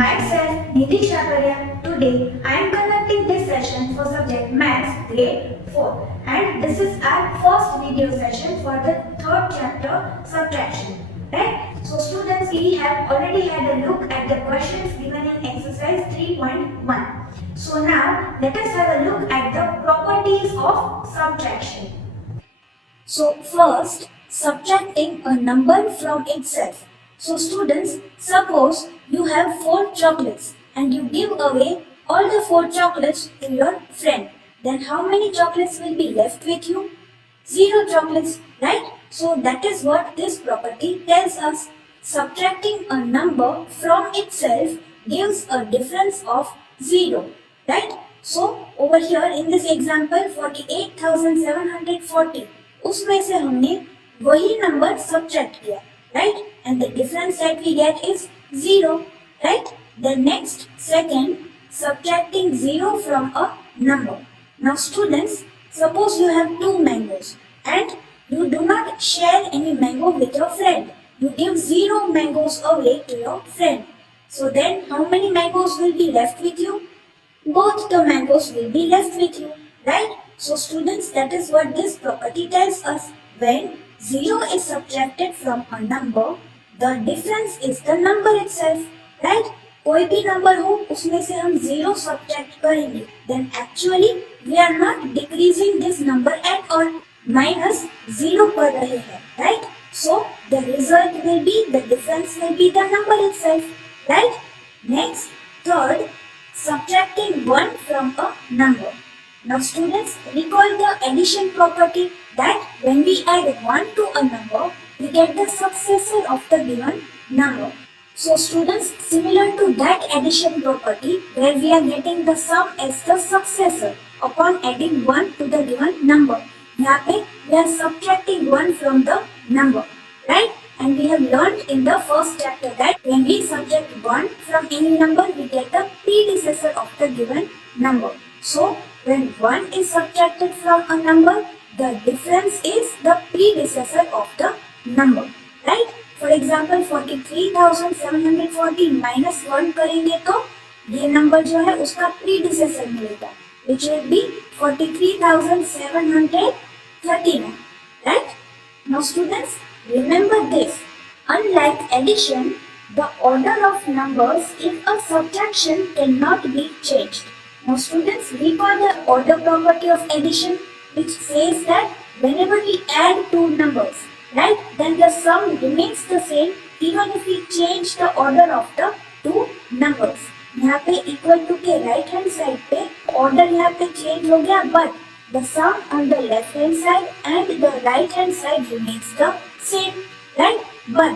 Myself, Nidhi Shakarya. Today, I am conducting this session for subject Maths Grade 4, and this is our first video session for the third chapter Subtraction. Right? So students, we have already had a look at the questions given in exercise 3.1. So now, let us have a look at the properties of subtraction. So first, subtracting a number from itself. So students, suppose you have 4 chocolates and you give away all the 4 chocolates to your friend. Then how many chocolates will be left with you? 0 chocolates, right? So that is what this property tells us. Subtracting a number from itself gives a difference of 0, right? So over here in this example 48,740, उसमें से हमने वही number subtract किया, right? And the difference that we get is 0, right? The next second, subtracting 0 from a number. Now students, suppose you have 2 mangoes and you do not share any mango with your friend. You give 0 mangoes away to your friend. So then how many mangoes will be left with you? Both the mangoes will be left with you, right? So students, that is what this property tells us. When 0 is subtracted from a number, the difference is the number itself, right? कोई भी number हो उसमें से हम 0 subtract करेंगे, then actually we are not decreasing this number at all. Minus 0 कर रहे हैं, right? So the result will be, the difference will be the number itself, right? Next, third, subtracting 1 from a number. Now students, recall the addition property that when we add 1 to a number, we get the successor of the given number. So students, similar to that addition property where we are getting the sum as the successor upon adding 1 to the given number, यहाँ पे we are subtracting 1 from the number, right? And we have learned in the first chapter that when we subtract 1 from any number, we get the predecessor of the given number. So when 1 is subtracted from a number, the difference is the predecessor of the number, right? For example, 43,740 minus 1 करेंगे तो ये number जो है उसका predecessor मिलेगा, which will be 43,739, right? Now students, remember this. Unlike addition, the order of numbers in a subtraction cannot be changed. Now students, recall the order property of addition, which says that whenever we add 2 numbers, right, then the sum remains the same even if we change the order of the 2 numbers. यहाँ पे equal to के right hand side पे order यहाँ पे change हो गया, but the sum on the left hand side and the right hand side remains the same, right? But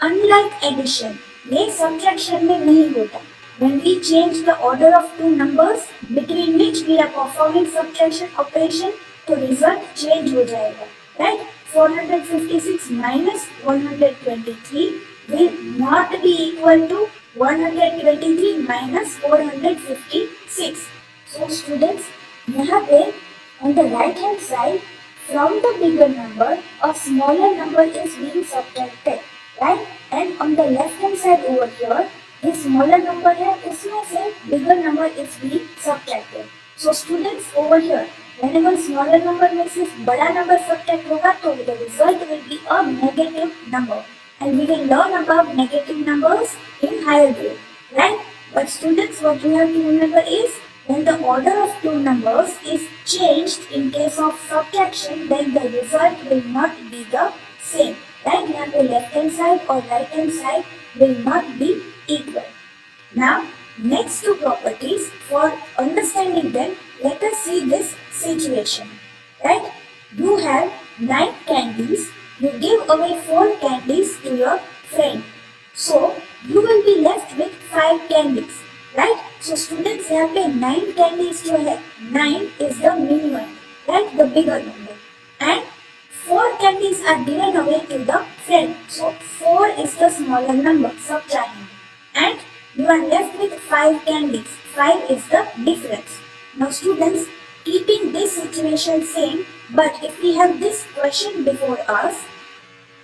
unlike addition, ये subtraction में नहीं होता. When we change the order of 2 numbers between which we are performing subtraction operation, तो result change हो जाएगा, right? 456 minus 123 will not be equal to 123 minus 456. So students, यहाँ पे on the right hand side, from the bigger number, a smaller number is being subtracted, right? And on the left hand side over here, this smaller number है उसमें से bigger number is being subtracted. So students, over here, whenever smaller number में से बड़ा number subtract होगा तो the result will be a negative number, and we will learn about negative numbers in higher grade, right? But students, what you have to remember is when the order of 2 numbers is changed in case of subtraction, then the result will not be the same, right? यहाँ पे left hand side or right hand side will not be equal. Now, next 2 properties, for understanding them, let us see this situation, right? You have 9 candies, you give away 4 candies to your friend. So, you will be left with 5 candies, right? So students, यहाँ पे 9 candies जो है, 9 is the minimum, right? The bigger number. And 4 candies are given away to the friend. So 4 is the smaller number, subtracting. And you are left with 5 candies. 5 is the difference. Now students, keeping this situation same, but if we have this question before us,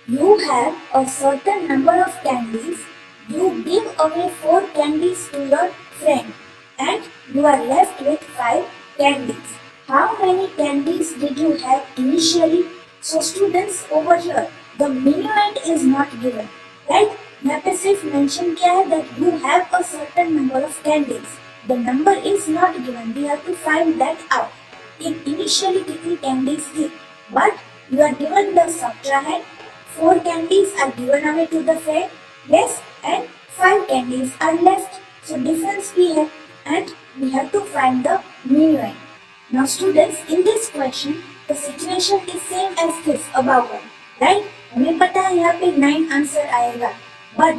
you have a certain number of candies, you give away 4 candies to your friend and you are left with 5 candies. How many candies did you have initially? So students, over here the minuend is not given, right? यहाँ पे सिर्फ mention किया है that you have a certain number of candies. The number is not given. We have to find that out. कि initially कितनी candies थी, but you are given the subtrahend. 4 candies are given away to the friend, yes, and 5 candies are left. So difference भी है and we have to find the minuend. Now students, in this question, the situation is same as this above one, right? हमें पता है यहाँ पे 9 answer आएगा, but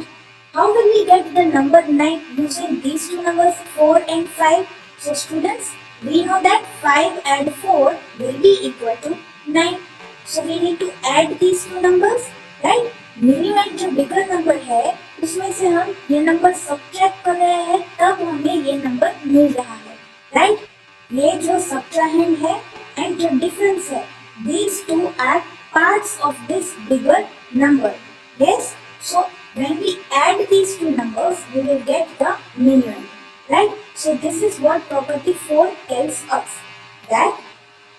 how will we get the number 9 using these two numbers 4 and 5? So students, we know that 5 and 4 will be equal to 9. So we need to add these two numbers, right? minuend जो bigger number है उसमें से हम ये number subtract कर रहे हैं, तब हमें ये नंबर मिल रहा है, right? ये जो subtrahend है and जो difference है, these two are parts of this bigger number. Yes, so when we add these two numbers, we will get the minuend, right? So this is what property 4 tells us, that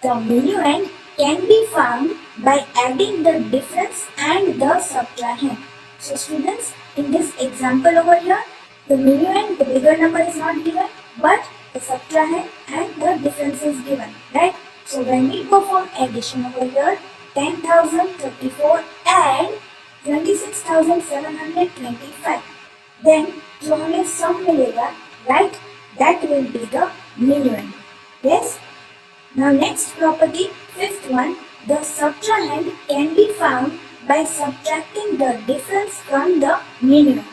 the minuend can be found by adding the difference and the subtrahend. So students, in this example over here, the minuend, the bigger number is not given, but the subtrahend and the difference is given, right? So when we perform addition over here, 10,034 and 26,725, then जो हमें sum मिलेगा, right? That will be the minuend. Yes. Now next property, fifth one, the subtrahend can be found by subtracting the difference from the minuend.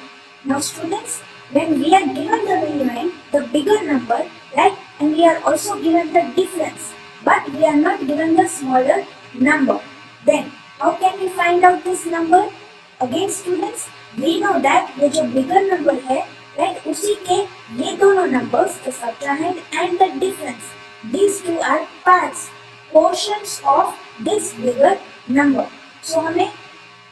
Now students, when we are given the minuend, the bigger number, right, and we are also given the difference, but we are not given the smaller number, then how can we find out this number? Again students, we know that ये जो bigger number है, right, उसी के ये दोनों numbers, the subtrahend and the difference, these two are parts, portions of this bigger number. So हमें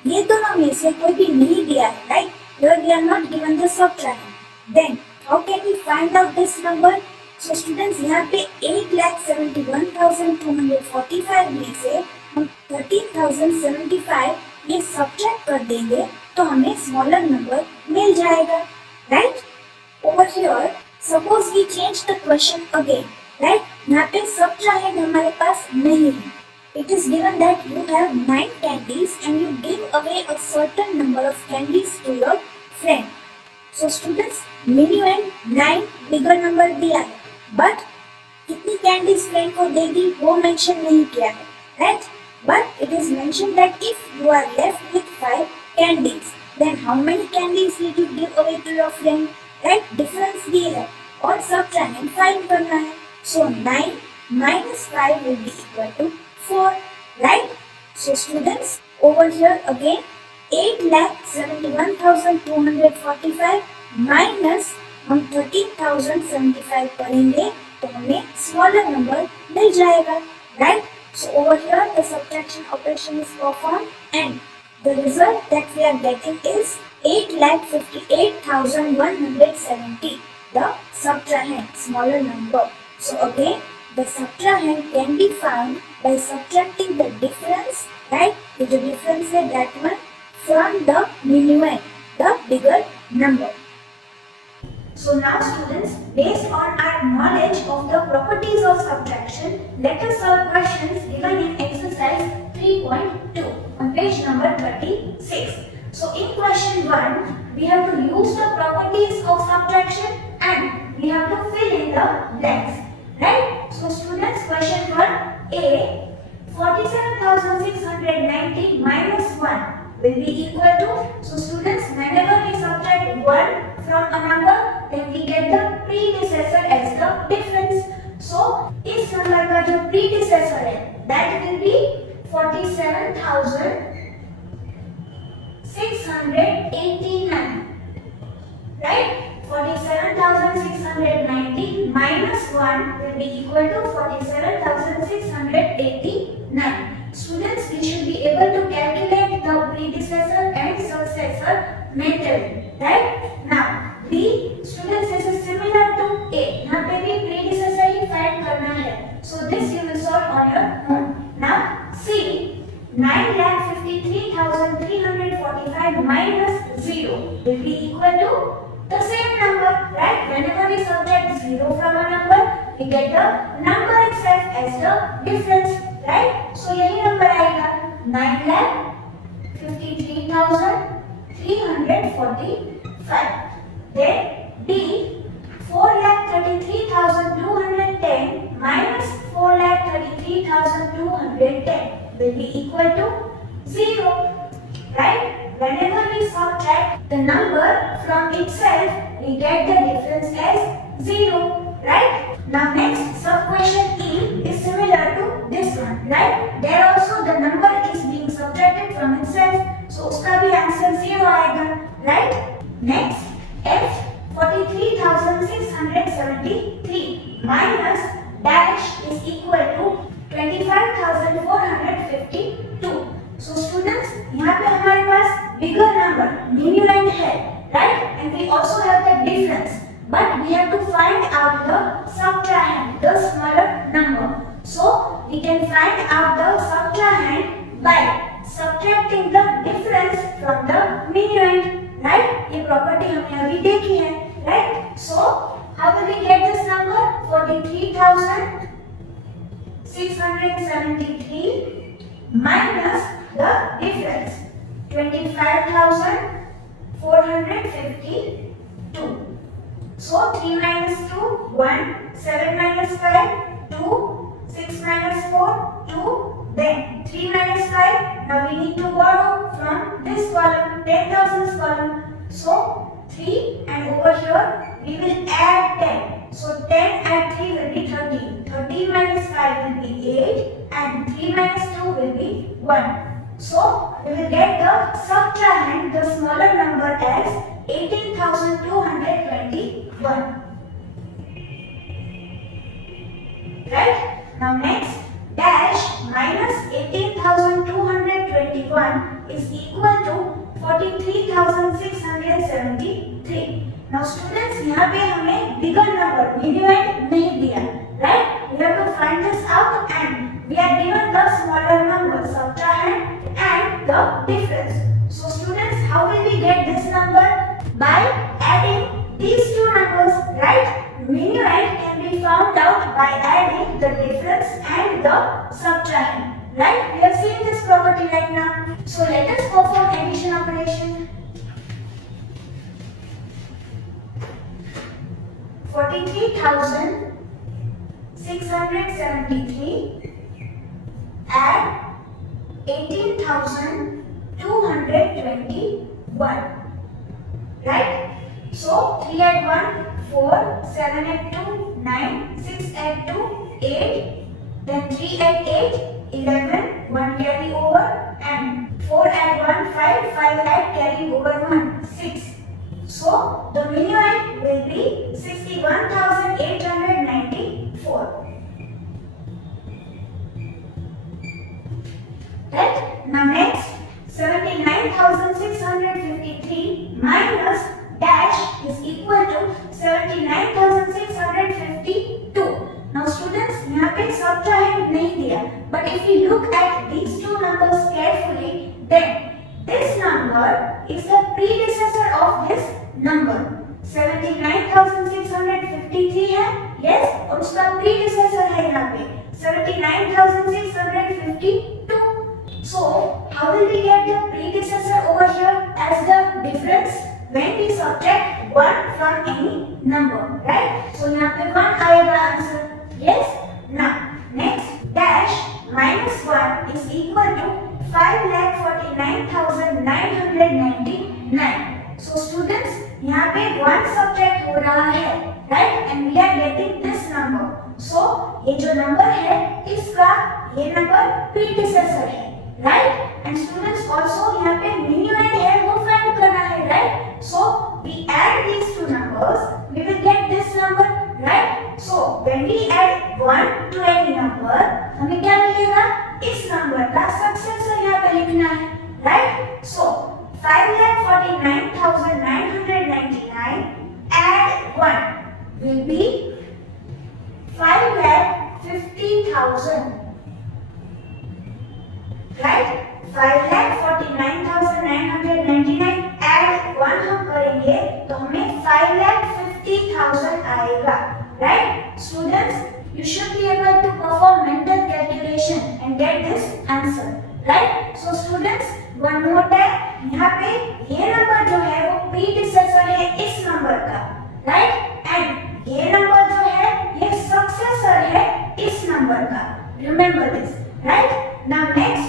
ये दोनों में से कोई भी नहीं दिया है, right? Here we are not given the subtrahend. Then how can we find out this number? So students, यहाँ पे 8,71,245 में से हम 13,075 ये सब्ट्रैक्ट कर देंगे तो हमें स्मॉलर नंबर मिल जाएगा, right? Over here suppose we change the question again, right? यहाँ पे सब्ट्रैक्ट हमारे पास नहीं है. It is given that you have 9 candies and you give away a certain number of candies to your friend. So students, minuend 9 bigger number दिया है, but कितनी candies friend को देगी वो mention नहीं किया है, right? But it is mentioned that if you are left with 5 candies, then how many candies did you give away to your friend? Right? Difference दी है और subtrahend find करना है. So 9 minus 5 will be equal to 4, right? So students, over here again 8,71,245 minus हम 13,075 करेंगे तो हमें smaller number मिल जाएगा, right? So over here the subtraction operation is performed and the result that we are getting is 8,58,170, the subtrahend, smaller number. So again the subtrahend can be found by subtracting the difference, right? The difference is that one from the minuend, the bigger number. So now students, based on our knowledge of the properties of subtraction, let us solve questions given in exercise 3.2 on page number 36. So in question 1, we have to use the properties of subtraction and we have to fill in the blanks, right? So students, question 1, A, 47,690 minus 1 will be equal to, so students, whenever we subtract 1 from a number, then we get the predecessor as the difference. So इस number का जो predecessor है, that will be 47,689, right? 47,690 minus 1 will be equal to 47,689. Students, we should be able to calculate the predecessor and successor mentally, right? Now be equal to the same number, right? Whenever we subtract 0 from a number, we get the number itself as the difference, right? So यही number आएगा 9,53,345. Then D 4,33,210 minus 4,33,210 will be equal to 0, right? Whenever we subtract the number from itself, we get the difference as 0, right? Now next sub question E is similar to this one, right? There also the number is being subtracted from itself, so उसका भी answer 0 आएगा, right? Next F 43,673 minus dash is equal to 25,452. So students, यहाँ पे हमारे पास bigger number minuend है, right? And we also have the difference, but we have to find out the subtrahend, the smaller number. So we can find out the subtrahend by subtracting the difference from the minuend, right? ये property हमने अभी देखी है, right? So how will we get this number? 43,673 minus the difference 25,452. So 3 minus 2 1, 7 minus 5 2, 6 minus 4 2, then 3 minus 5. Now we need to borrow from this column, 10,000s column. So 3, and over here we will add 10. So 10 and 3 will be 13. 13 minus 5 will be 8, and 3 minus 2 will be 1. So we will get the subtrahend, the smaller number, as 18,221. Right? Now next, dash minus 18,221 is equal to 43,673. Now students, यहाँ पे हमें bigger number minuend नहीं दिया, right? We have to find this out, and we are given the smaller number subtrahend and the difference. So students, how will we get this number? By adding these two numbers, right? Minuend can be found out by adding the difference and the subtrahend, right? We have seen this property right now. So let us perform addition operation. 43,673 add 18,221, right? So 3 add 1 4, 7 add 2 9, 6 add 2 8, then 3 add 8 11, 1 carry over, and 4 add 1 5, 5 add carry over 1 6. So the minuend will be 61,894. Right? Now next, 79,653 minus dash is equal to 79,652. Now students, यहाँ पे subtrahend नहीं दिया, but if we look at these two numbers carefully, then this number is the predecessor of this number. 79,653 है, yes, और उसका predecessor है यहाँ पे 79,652. So how will we get the predecessor over here as the difference when we subtract 1 from any number, right? So यहाँ पे 1 आएगा answer, yes. Now next, dash minus 1 is equal to 5,49,999. So students, यहाँ पे 1 subtract हो रहा है, right? And we are getting this number. So ये जो number है, इसका ये number predecessor है, right? And students also यहाँ पे minuend है, वो find करना है, right? So we add these two numbers, we will get this number, right? So when we add 1 to any number, हमें क्या मिलेगा? इस number का successor यहाँ पे लिखना है, right? So 5,49,999 add 1 will be 5,50,000, right? 5,49,999 add 1 हम करेंगे 33,000 आएगा. Right? Students, you should be able to perform mental calculation and get this answer. Right? So students, one more time, यहाँ पे ये नंबर जो है वो प्रीडिसेसर है इस नंबर का. Right? And ये नंबर जो है ये सक्सेसर है इस नंबर का. Remember this. Right? Now next,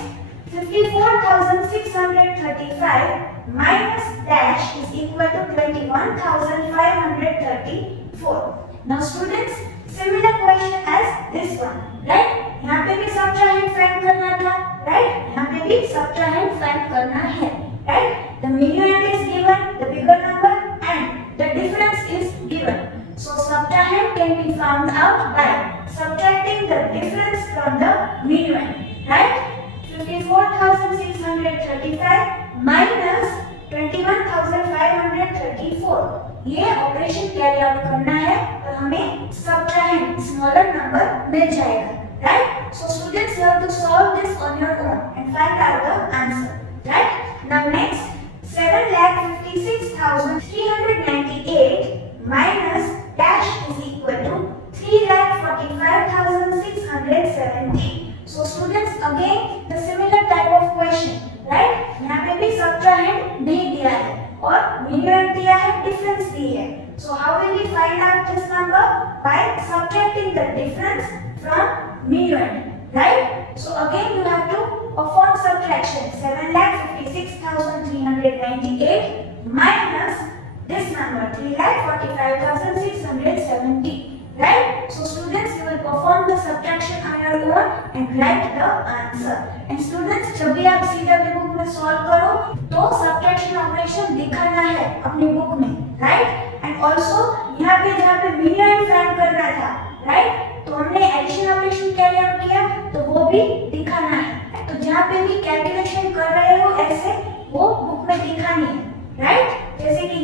54,635 minus dash is equal to 21,534. Now students, similar question as this one, right? यहाँ पे भी subtrahend find करना था, right? यहाँ पे भी subtrahend find करना है, right? The minuend is given, the bigger number, and the difference is given. So subtrahend can be found out by subtracting the difference from the minuend, right? 54,635 minus 21,534. ये operation carry out करना है और हमें subtract smaller number मिल जाएगा. Right? So students, you have to solve this on your own and find out the answer. Right? Now next, 7,56,398 minus dash is equal to 3,45,670. So students, again the similar type of question, right? यहाँ पे भी subtrahend नहीं दिया है और minuend दिया है, difference दी है. So how will we find out this number? By subtracting the difference from minuend, right? So again you have to perform subtraction. 7,56,398 minus this number 3,45,670. Right? So students, you will perform the subtraction on your own and write the answer. And students, जब भी आप CW book में solve करो तो subtraction operation दिखाना है अपनी book में, right? And also यहाँ पे जहाँ पे minuend find करना था, right? तो हमने addition operation carry out किया तो वो भी दिखाना है. तो जहाँ पे भी calculation कर रहे हो ऐसे वो बुक में दिखानी है, right? जैसे कि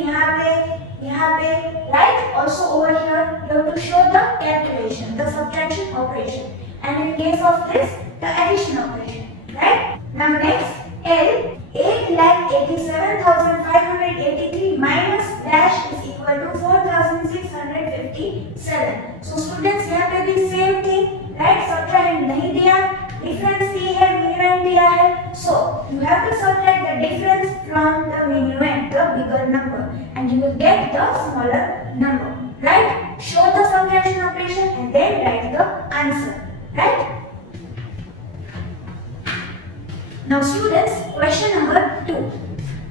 यहाँ पे, right? Also over here, you have to show the calculation, the subtraction operation, and in case of this, the addition operation, right? Now next, L, 8,87,583 minus dash is equal to 4,657. So students, यहाँ पे भी same thing, right? Subtract नहीं दिया, difference दी है, minuend दिया है, so you have to subtract the difference from the minuend, the bigger number, and you will get the smaller number, right? Show the subtraction operation and then write the answer, right? Now students, question number 2.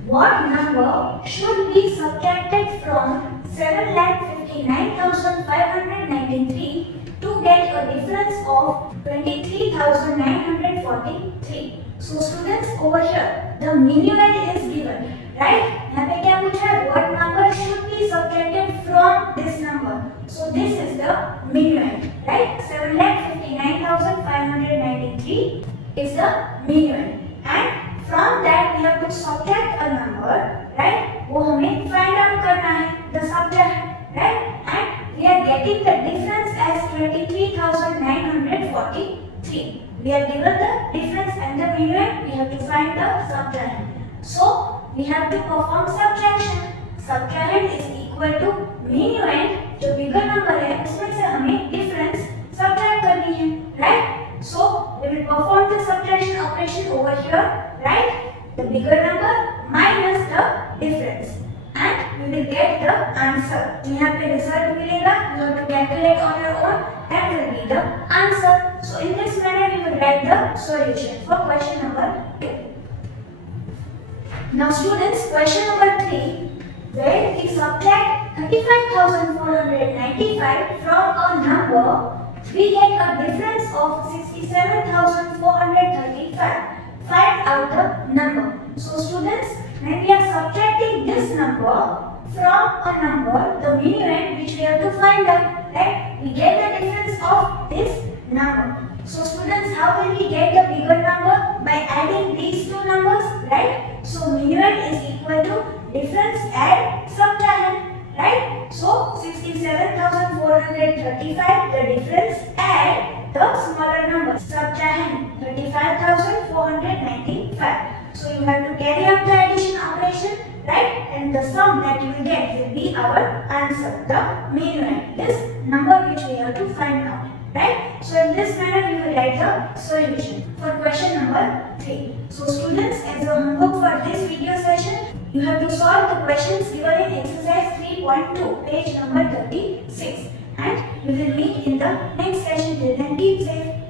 What number should be subtracted from 7,59,593 to get a difference of 23,943? So students, over here the minuend is given, right? यहाँ पे क्या पूछा है? What number should be subtracted from this number? So this is the minuend, right? 7,59,593 is the minuend, and from that we have to subtract a number, right? वो हमें find out करना है, the subtract, right? And we are getting the difference as 23,943. We are given the difference and the minuend. We have to find the subtract. So we have to perform subtraction. Subtrahend is equal to minuend. जो bigger number है उसमें से हमें difference subtract करनी है, right? So we will perform the subtraction operation over here, right? The bigger number minus the difference, and we will get the answer. यहाँ पे result मिलेगा. You have to calculate on your own. That will be the answer. So in this manner we will write the solution for question number 2. Now students, question number 3. When we subtract 35,495 from a number, we get a difference of 67,435. Find out the number. So students, when we are subtracting this number from a number, the minuend which we have to find out, right? We get the difference of this number. So students, how will we get the bigger number? By adding these two numbers, right? So minuend is equal to difference add subtrahend, right? So 67,435, the difference add the smaller number, subtrahend 35,495. So So you have to carry out the addition operation, right? And the sum that you will get will be our answer, the mean value, this number which we have to find out, right? So in this manner you will write the solution for question number 3. So students, as a homework for this video session, you have to solve the questions given in exercise 3.2, page number 36. And we will meet in the next session. Till then, keep safe.